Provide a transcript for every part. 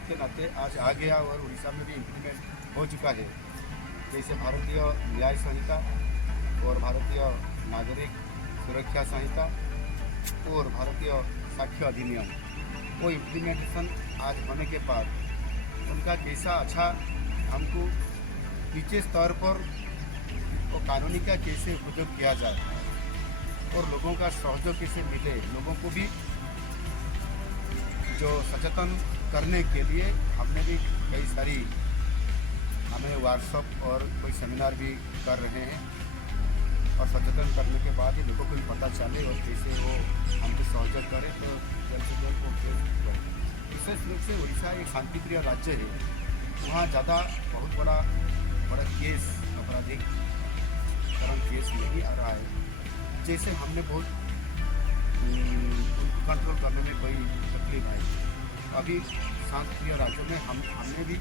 Implement के नाते आज आ गया और उड़ीसा में भी इम्प्लीमेंट हो चुका है। जैसे भारतीय न्याय संहिता और भारतीय नागरिक सुरक्षा संहिता और भारतीय साक्ष्य अधिनियम, वो इम्प्लीमेंटेशन आज होने के बाद उनका कैसा अच्छा हमको नीचे स्तर पर वो कानूनी का कैसे उपयोग किया जाए और लोगों का सहयोग कैसे मिले, लोगों को भी जो सचेतन करने के लिए हमने भी कई सारी हमें वर्कशॉप और कोई सेमिनार भी कर रहे हैं और सचेतन करने के बाद ही लोगों को भी पता चले और कैसे वो हमको सहयोग करें तो जल्द से जल्द वो करें। विशेष रूप से उड़ीसा एक शांतिप्रिय राज्य है, वहाँ ज़्यादा बहुत बड़ा केस आपराधिकरण केस नहीं आ रहा है। जैसे हमने बहुत कंट्रोल करने में कोई तकलीफ आई। अभी शांतिप्रिय राज्यों में हमने भी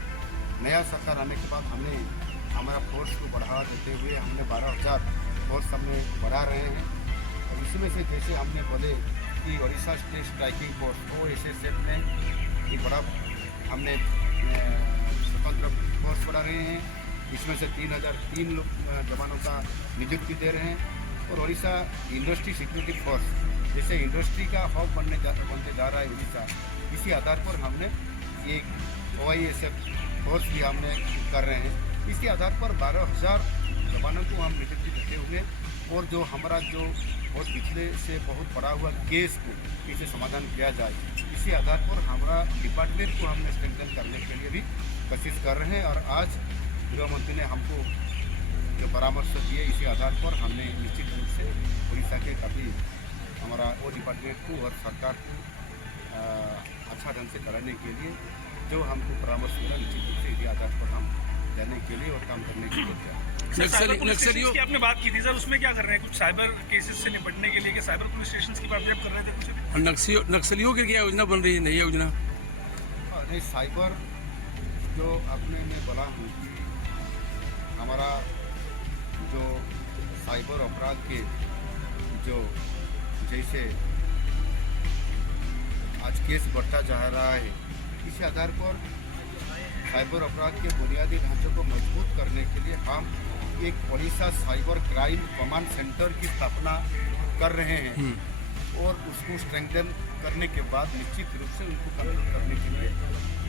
नया सरकार आने के बाद हमने हमारा फोर्स को बढ़ावा देते हुए हमने 12,000 फोर्स हमने बढ़ा रहे हैं। और इसमें से जैसे हमने बोले कि Orissa state striking force OSSF में एक बड़ा हमने स्वतंत्र फोर्स बढ़ा रहे हैं। इसमें से 3,003 लोग जवानों का नियुक्ति दे रहे हैं। और उड़ीसा इंडस्ट्री सिक्योरिटी फोर्स, जैसे इंडस्ट्री का हब बनते जा रहा है उड़ीसा, इसी आधार पर हमने एक OISF फोर्स भी हमने कर रहे हैं। इसके आधार पर 12,000 जवानों को हम नियुक्ति देते हुए और जो हमारा जो बहुत पिछले से बहुत बड़ा हुआ केस को कैसे समाधान किया जाए, इसी आधार पर हमारा डिपार्टमेंट को हमने स्ट्रेंथन करने के लिए भी कोशिश कर रहे हैं। और आज गृह मंत्री ने हमको जो परामर्श दिए, इसी आधार पर हमने निश्चित रूप से उड़ीसा के काफ़ी हमारा वो डिपार्टमेंट को और सरकार को अच्छा ढंग से कराने के लिए जो हमको परामर्श मिला, निश्चित रूप से इसी आधार पर हम जाने के लिए और काम करने के लिए नक्सलियों की आपने बात की थी सर, उसमें क्या कर रहे हैं? कुछ साइबर केसेस से निपटने के लिए कि साइबर पुलिस स्टेशन की बात जब कर रहे थे कुछ नक्सलियों की क्या योजना बन रही है, नई योजना? नहीं, साइबर जो आपने मैं बोला हूँ कि हमारा जो साइबर अपराध के जो जैसे आज केस बढ़ता जा रहा है, इसी आधार पर साइबर अपराध के बुनियादी ढांचे को मजबूत करने के लिए हम एक Orissa cyber crime command centre की स्थापना कर रहे हैं। और उसको स्ट्रेंथन करने के बाद निश्चित रूप से उनको कंट्रोल करने के लिए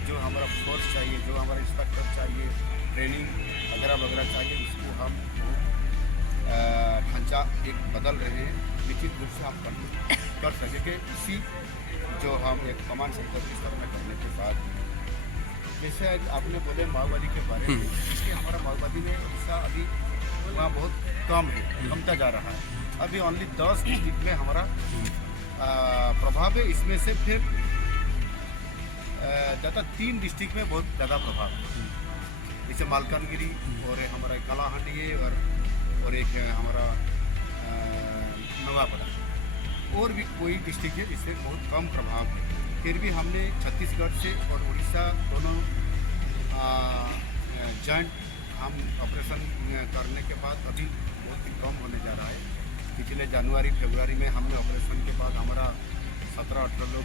जो हमारा फोर्स चाहिए, जो हमारा इंस्पेक्टर चाहिए, ट्रेनिंग वगैरह चाहिए, उसको हम ढांचा एक बदल रहे हैं। निश्चित रूप से हम कंट्रोल कर सकेंगे इसी जो हम एक कमांड सेंटर की स्थापना करने के बाद। जैसे आपने बोले माओवादी के बारे में, इसलिए हमारा माओवादी में हिस्सा अभी वहाँ बहुत कम है, कमता जा रहा है। अभी ओनली 10 डिस्ट्रिक्ट में हमारा प्रभाव है। इसमें से फिर ज़्यादा 3 डिस्ट्रिक्ट में बहुत ज़्यादा प्रभाव है, जैसे मालकानगिरी और हमारा कलाहांडी है और एक हमारा नवापड़ा, और भी कोई डिस्ट्रिक्ट है जिससे बहुत कम प्रभाव है। फिर भी हमने छत्तीसगढ़ से और उड़ीसा दोनों जॉइंट हम ऑपरेशन करने के बाद अभी बहुत ही कम होने जा रहा है। पिछले जनवरी फरवरी में हमने ऑपरेशन के बाद हमारा 17-18 लोग